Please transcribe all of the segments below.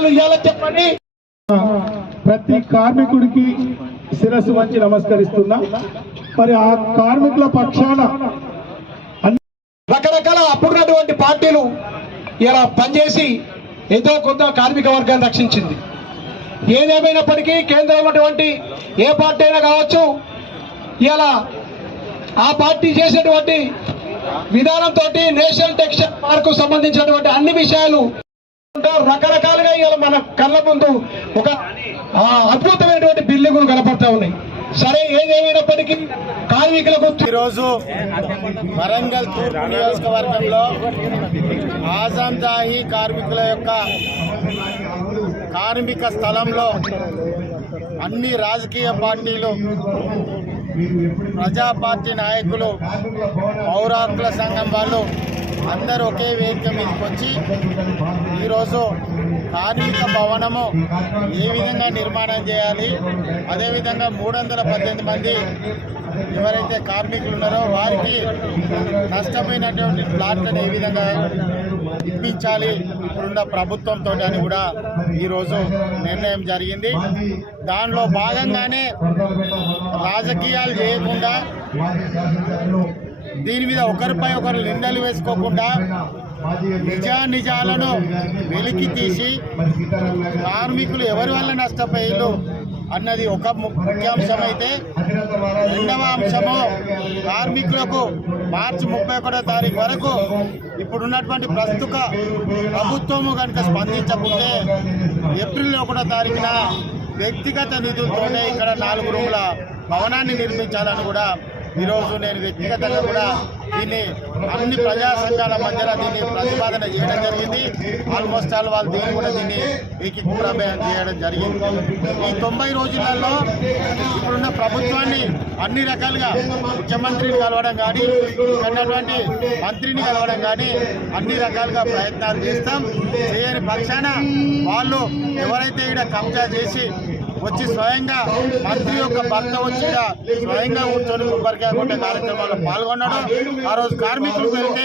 డిమాండ్లు ఇవ్వాలని చెప్పని ప్రతి కార్మికుడికి శిరస్సు వంచి నమస్కరిస్తున్నా. మరి ఆ కార్మికుల పక్షాన రకరకాల అప్పుడున్నటువంటి పార్టీలు ఇలా పనిచేసి ఎంతో కొంత కార్మిక వర్గాన్ని రక్షించింది. ఏదేమైనప్పటికీ కేంద్రంలో ఉన్నటువంటి ఏ పార్టీ అయినా కావచ్చు, ఇలా ఆ పార్టీ చేసేటువంటి విధానంతో నేషనల్ టెక్స్టైల్ పార్కు సంబంధించినటువంటి అన్ని విషయాలు రకరకాలుగా ఇలా మన కళ్ళ ముందు ఒక అద్భుతమైనటువంటి బిల్డింగులు కనపడతా ఉన్నాయి. సరే, ఏదేమైనప్పటికీ కార్మికులకు ఈరోజు వరంగల్ తూర్పు నియోజకవర్గంలో ఆజంజాహి కార్మికుల యొక్క కార్మిక స్థలంలో అన్ని రాజకీయ పార్టీలు, ప్రజా పార్టీ నాయకులు, పౌర హక్కుల సంఘం వాళ్ళు అందరూ ఒకే వేదిక మీదకి వచ్చి ఈరోజు కార్మిక భవనము ఏ విధంగా నిర్మాణం చేయాలి, అదేవిధంగా 318 మంది ఎవరైతే కార్మికులు ఉన్నారో వారికి నష్టపోయినటువంటి ప్లాట్లను ఏ విధంగా ఇప్పించాలి ఇప్పుడున్న ప్రభుత్వంతో అని కూడా ఈరోజు నిర్ణయం జరిగింది. దానిలో భాగంగానే రాజకీయాలు చేయకుండా, దీని మీద ఒకరిపై ఒకరు నిందలు వేసుకోకుండా నిజాలను వెలికి తీసి కార్మికులు ఎవరి వల్ల నష్టపోయారు అన్నది ఒక ముఖ్యాంశం అయితే, రెండవ అంశము కార్మికులకు మార్చి 31వ తారీఖు వరకు ఇప్పుడున్నటువంటి ప్రస్తుత ప్రభుత్వము కనుక స్పందించకుంటే ఏప్రిల్ 1వ తారీఖున వ్యక్తిగత నిధులతోనే ఇక్కడ 4 రూముల భవనాన్ని నిర్మించాలని కూడా ఈరోజు నేను వ్యక్తిగతంగా కూడా దీన్ని అన్ని ప్రజా సంఘాల మధ్యలో దీన్ని ప్రతిపాదన చేయడం జరిగింది. ఆల్మోస్ట్ ఆల్ వాళ్ళు దీన్ని ఏకీకృతం చేయడం జరిగింది. ఈ 90 రోజులలో ఇప్పుడున్న ప్రభుత్వాన్ని అన్ని రకాలుగా ముఖ్యమంత్రిని కలవడం కానీ, ఉన్నటువంటి మంత్రిని కలవడం కానీ అన్ని రకాలుగా ప్రయత్నాలు చేస్తాం. చేయని పక్షాన వాళ్ళు ఎవరైతే ఇక్కడ కబ్జా చేసి వచ్చి స్వయంగా మంత్రి యొక్క భర్త వచ్చి స్వయంగా కూర్చొని కొబ్బరికాయ కొట్టే కార్యక్రమాల్లో పాల్గొన్నాడు. ఆ రోజు కార్మికులు వెళ్తే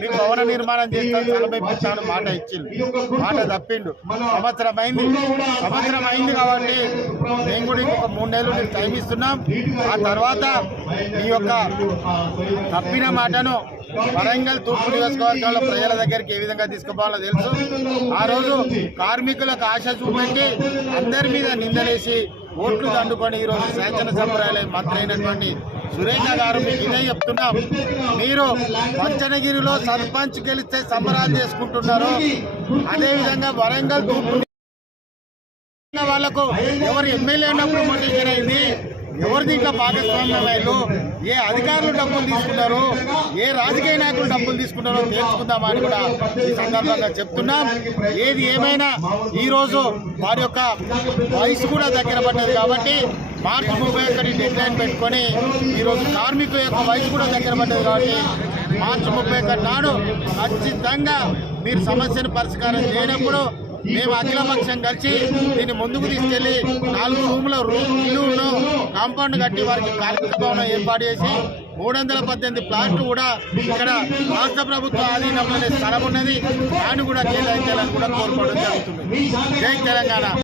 మీకు భవన నిర్మాణం చేస్తాను, సెలవిస్తాను మాట ఇచ్చింది, మాట తప్పిండు. సంవత్సరం అయింది కాబట్టి మేము కూడా ఇంకొక 3 నెలలు నీకు టైం ఇస్తున్నాం. ఆ తర్వాత ఈ యొక్క తప్పిన మాటను వరంగల్ తూర్పు నియోజకవర్గంలో ప్రజల దగ్గరికి ఏ విధంగా తీసుకుపోవాలో తెలుసు. ఆ రోజు కార్మికులకు ఆశ చూపెట్టి అందరి మీద నిందలేసి ఓట్లు దండుకొని ఈరోజు శాసన సంబరాలయ మంత్రి అయినటువంటి సురేఖ గారు మీకు ఇదే చెప్తున్నాం. మీరు పంచనగిరిలో సర్పంచ్ గెలిస్తే సంబరాలు చేసుకుంటున్నారు, అదేవిధంగా వరంగల్ తూర్పు వాళ్లకు ఎవరు ఎమ్మెల్యే ఉన్నప్పుడు ప్రమోషన్ అయింది, ఎవరు దీంట్లో భాగస్వామ్యాలు, ఏ అధికారులు డబ్బులు తీసుకున్నారో, ఏ రాజకీయ నాయకులు డబ్బులు తీసుకున్నారో తెలుసుకుందామా అని కూడా ఈ సందర్భంగా చెప్తున్నాం. ఏది ఏమైనా ఈరోజు వారి యొక్క వయసు కూడా దగ్గర పడ్డది కాబట్టి మార్చి 31 డెడ్ లైన్ పెట్టుకొని ఈరోజు కార్మికుల యొక్క వయసు కూడా దగ్గర పడ్డది కాబట్టి మార్చి 31 నాడు ఖచ్చితంగా మీరు సమస్యను పరిష్కారం చేయనప్పుడు మేము అఖిలపక్షం కలిసి దీన్ని ముందుకు తీసుకెళ్లి 4 రూముల ఇల్లు కాంపౌండ్ కట్టి వారికి కార్మిక భవనం ఏర్పాటు చేసి 318 ప్లాట్లు కూడా ఇక్కడ రాష్ట్ర ప్రభుత్వ ఆధీనంలోనే స్థలం ఉన్నది, దాన్ని కూడా కేటాయించాలని కూడా కోరుకోవడం జరుగుతుంది. జై తెలంగాణ.